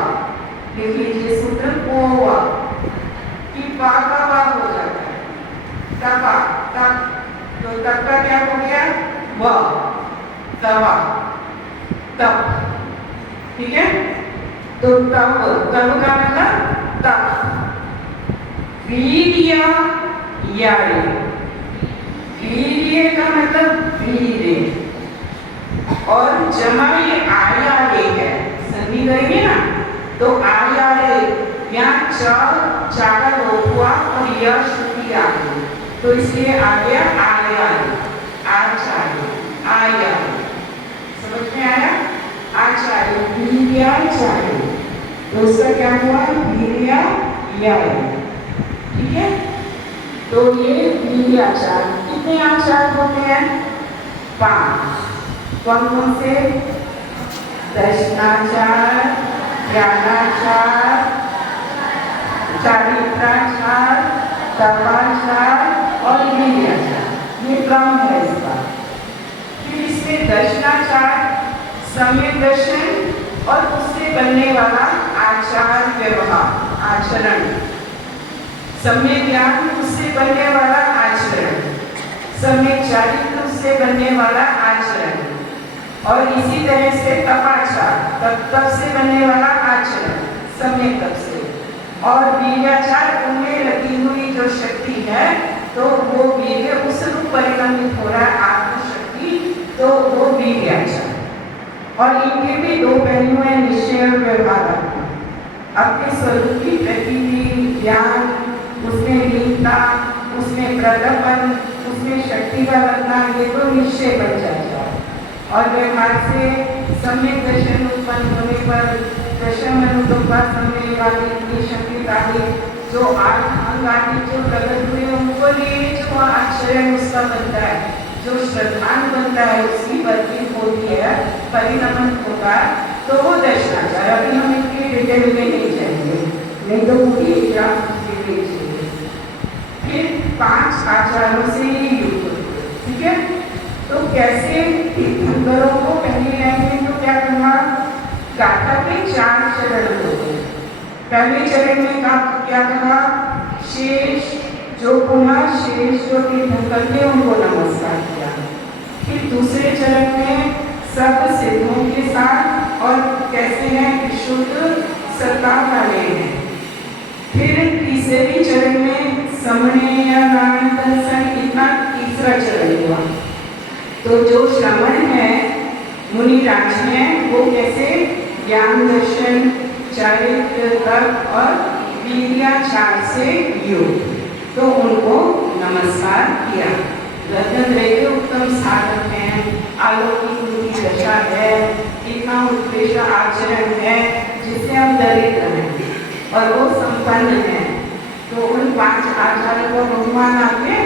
देख लीजिए सूत्र पोवा कि पा का वा हो जाता है, तपा, तप। तो तप का क्या हो गया? व, तवा, तप, ठीक है? तो तप, तप का मतलब तप। वीर्य, यारे, वीर्य का मतलब वीर्य, और जमाई आयारे है, संधि करेंगे ना, तो आयारे, यहाँ चा का लोप हुआ और यह श्रुति आ गई, तो इसलिए आ गया आयारे, आचार्य, आयारे। समझ में आया? आचार्य, वीर्याचार्य, तो उसका क्या हुआ? वीर्याचार्य, ठीक है? तो ये वीर्याचार्य। कितने आचार्य होते हैं? 5। कौन कौन से? दर्शनाचार्य, ज्ञानाचार्य, चारित्राचार, तपाचार और वीर्याचार, ये क्रम है इसका। फिर इसमें दर्शनाचार, सम्यक दर्शन और उससे बनने वाला आचार व्यवहार आचरण, सम्यक ज्ञान उससे बनने वाला आचरण, सम्यक चारित्र उससे बनने वाला आचरण, और इसी तरह से तपाचार तप से बनने वाला आचरण, सम्यक तप से, और वीर्याचार उनमें लगी हुई जो शक्ति है तो वो वीर्य उस रूप परिणमित हो रहा है आत्मशक्ति, तो वो वीर्याचार। और इनके भी दो पहलू हैं, निश्चय और व्यवहार। अपने स्वरूप की प्रतीति, ज्ञान, उसमें लीनता, उसमें प्रगटन, उसमें शक्ति का लगना, ये तो निश्चय बन जाता है। और व्यवहार से सम्यक दर्शन उत्पन्न होने पर दशम अनुकंपा सम्यक आदि शक्ति आदि जो अंग आदि जो प्रकट हुए उनको लिए जो आश्चर्य उसका बनता है, जो श्रद्धान बनता है, उसकी वर्किंग होती है, परिणमन होगा, तो वो दर्शनाचार। अभी हम इनके डिटेल में नहीं जाएंगे, नहीं तो पूरी क्लास उसके लिए चाहिए। फिर 5 आचारों से ही युक्त, ठीक है। तो कैसे तीर्थंकरों को पहली लाइन में तो क्या कहा, गाथा के 4 चरण होते हैं। पहले चरण में क्या कहा, शेष जो पुनः शेष जो तीर्थंकर थे उनको नमस्कार किया। फिर दूसरे चरण में सब सिद्धों के साथ और कैसे हैं, शुद्ध सत्ता वाले हैं। फिर तीसरे चरण में समणे या नारायण दर्शन, इतना तीसरा चरण हुआ। तो जो श्रमण है, मुनिराज हैं, वो कैसे ज्ञान दर्शन, चारित्र तप और वीर्याचार से युक्त, तो उनको नमस्कार किया। रत्नत्रय के उत्तम साधक हैं, अलौकिक उनकी दशा है, इतना उत्कृष्ट आचरण है जिससे हम दरिद्र हैं और वो संपन्न हैं, तो उन 5 आचार्यों को भगवान आके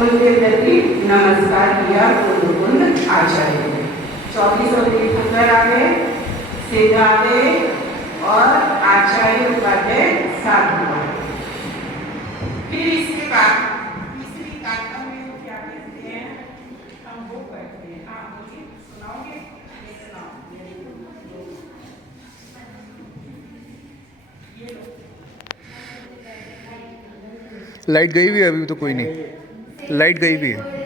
उनके प्रति नमस्कार किया। कुंद आचार्य ने 24 तीर्थंकर आ गए, सिद्ध आ गए और आचार्य उपाध्याय साधु। फिर इसके बाद तीसरी गाथा में क्या कहते हैं, हम वो करते हैं। हाँ बोलिए, सुनाओगे? सुनाओ। ये लो। लाइट गई भी है अभी तो कोई नहीं, लाइट गई भी है।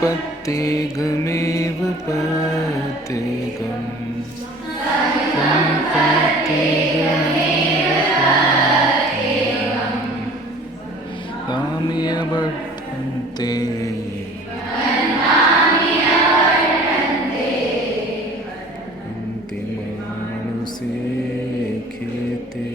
पत्येगमेव पत्येगम् पत्येगमेव पत्येगम् नाम्यवर्तन्ते मानुषे खेते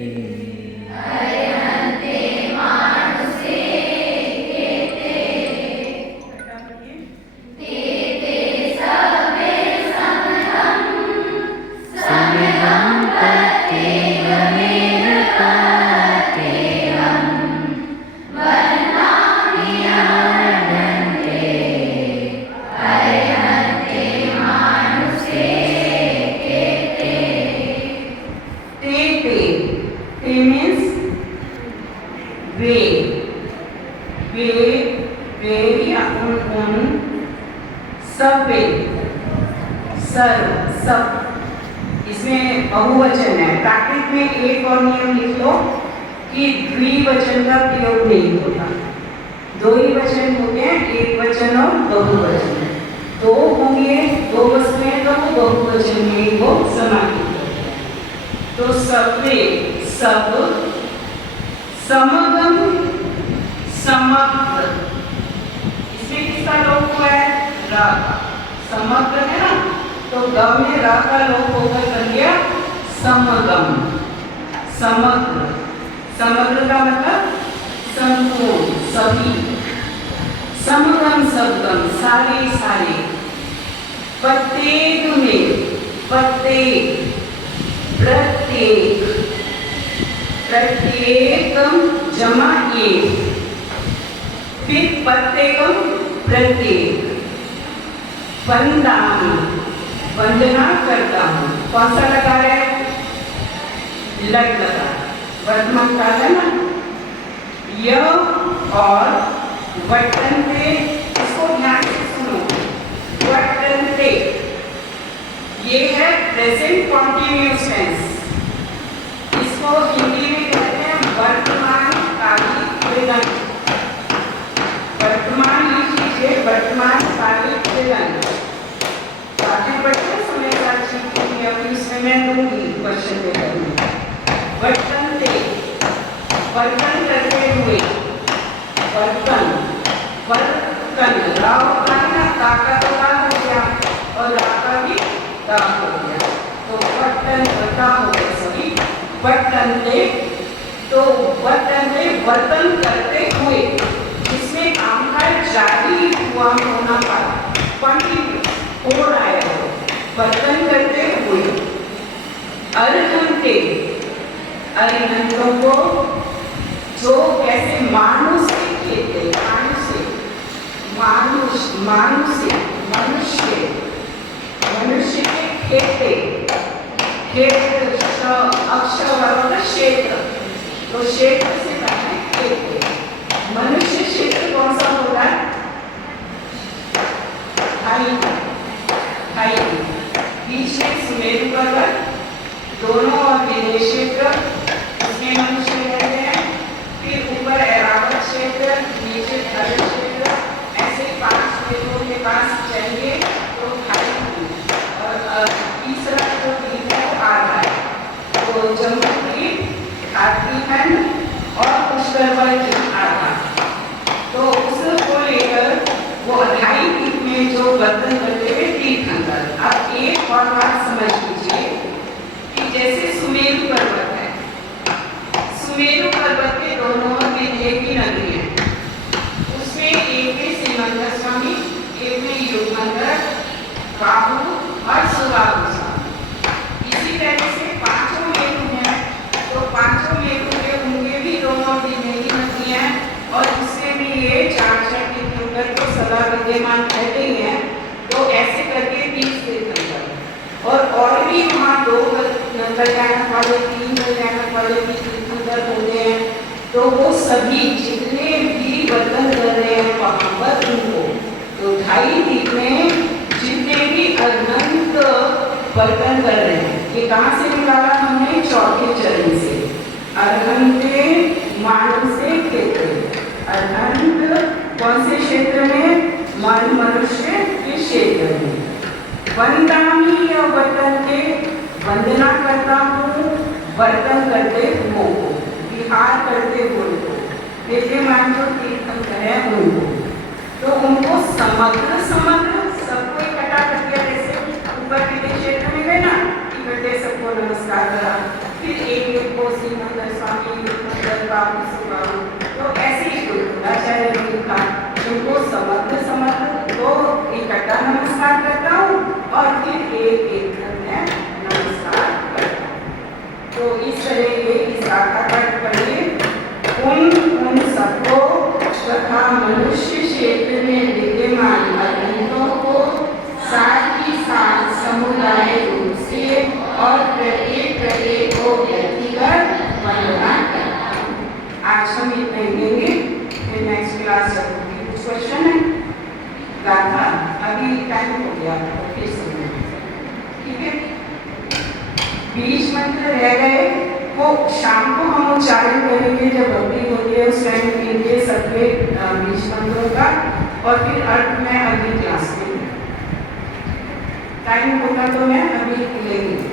इसमें बहुवचन है। प्राकृत में एक और नियम लिख लो कि द्विवचन का प्रयोग नहीं होता। दो ही वचन होते हैं, एक वचन और बहुवचन। दो होंगे, दो वस्तुएं तो वो बहुवचन में ही वो समाहित होते हैं। तो सब्वे सब, समगम समग्र, इसमें किसका लोप हुआ है? रा। समग्र है ना, तो गम में रा का लोप होकर बन गया समगम। समग्र, समग्र का मतलब संपूर्ण, सभी। समगम सबगम, सारे सारे। प्रत्येक में, प्रत्येक, प्रत्येक, प्रत्येकम जमा एक, फिर प्रत्येकम प्रत्येक। वंदामि, वंदना करता हूँ। कौन सा लगा है? लट लगा, वर्तमान काल है ना। यह और वर्तन्ते, इसको ध्यान से सुनो। वर्तन्ते ये है प्रेजेंट कॉन्टिन्यूअस टेंस। इसको हिंदी में कहते हैं वर्तमान कालिक क्रियाएं। वर्तमान लिख लीजिए, वर्तमान कालिक क्रियाएं। आगे बढ़ते समय साक्षी की अभी उसमें मैं दूंगी क्वेश्चन में करूँगी। वर्तन्ते, वर्तन करते हुए, वर्तन, वर्तन, राव का ना ताका तो का हो गया और राका भी ता हो गया, तो वर्तन वर्ता हो गए सभी। वर्तन्ते, तो वर्तन्ते वर्तन करते हुए, जिसमें काम का जारी हुआ होना पाया, कंटिन्यूस हो रहा है, वर्तन करते हुए। अर्हन्ते, अर्हन्तों को जो कैसे मानुष से खेते, मानुष्य, मानुष, मानुष्य, मनुष्य, मनुष्य के खेते, क्षेत्र, अक्षर वाला क्षेत्र, तो क्षेत्र से बना है खेते। मनुष्य क्षेत्र कौन सा होगा? हाई, बीच में सुमेरु पर्वत, दोनों और विदेश क्षेत्र, उसमें मनुष्य रहते हैं। फिर ऊपर ऐरावत क्षेत्र, नीचे थल क्षेत्र, ऐसे 5 क्षेत्रों के पास चलिए तो खाई। और तीसरा जो द्वीप है वो आ रहा है, तो जम्मू द्वीप, खातीखंड और पुष्करवत आधा। तो उसको लेकर वो 28 द्वीप में जो वर्तन करते हुए तीर्थंकर। अब एक और बात समझ लीजिए कि जैसे सुमेरु पर्वत है, सुमेरु पर्वत के दोनों ओर विंध्य की नगरी है। उसमें एक में सीमंतर स्वामी, एक में युगंधर, बाहु और सुबाहु स्वामी। इसी तरह से 5 मेरु हैं, तो 5 मेरु के उनके भी दोनों विंध्य की नगरी हैं, और इससे भी ये 4 तीर्थंकर तो सदा विद्यमान रहते ही हैं। तो ऐसे करके 30 तीर्थंकर, और भी वहाँ 2 कल्याणक वाले, 3 कल्याणक वाले भी तीर्थंकर होते हैं। तो वो सभी जितने भी वर्तन कर रहे हैं वहाँ पर उनको, तो 2.5 द्वीप में जितने भी अनंत वर्तन कर रहे हैं, ये कहाँ से निकाला हमने? 4थे चरण से। अर्हन्ते मानुषे क्षेत्र, अर्हन्त कौन से क्षेत्र में? मनुष्य के क्षेत्र में। वंदामी वतन के वंदना करता हूँ, वर्तन करते हुओं को, विहार करते हुओं को, विद्यमान जो तीर्थंकर है उनको, तो उनको समग्र सबको इकट्ठा करके, जैसे ऊपर के क्षेत्र में गए ना, इकट्ठे सबको नमस्कार करा, फिर एक को श्रीमंदर स्वामी बाबू सुबाबू, तो ऐसे ही कोई आचार्य लिखा, उनको समग्र तो इकट्ठा नमस्कार करता हूँ और फिर एक मैं नमस्कार करता हूँ। तो इस तरह ये इस गाथा पाठ पढ़िए। उन सबको तथा मनुष्य क्षेत्र में विद्यमान अनंतों को साथ ही साथ समुदाय रूप से और प्रत्येक को व्यक्तिगत वंदना करता हूँ। आज हम इतना ही लेंगे, फिर नेक्स्ट क्लास चलूंगी। कुछ क्वेश्चन है? गाथा अभी टाइम हो गया, फिर सुनिए, ठीक है? बीज मंत्र रह गए, वो शाम को हम उच्चारण करेंगे जब भक्ति होती है, उस टाइम लेंगे सबके बीज मंत्रों का, और फिर अर्थ में अगली क्लास में टाइम होगा तो मैं अभी लेंगे।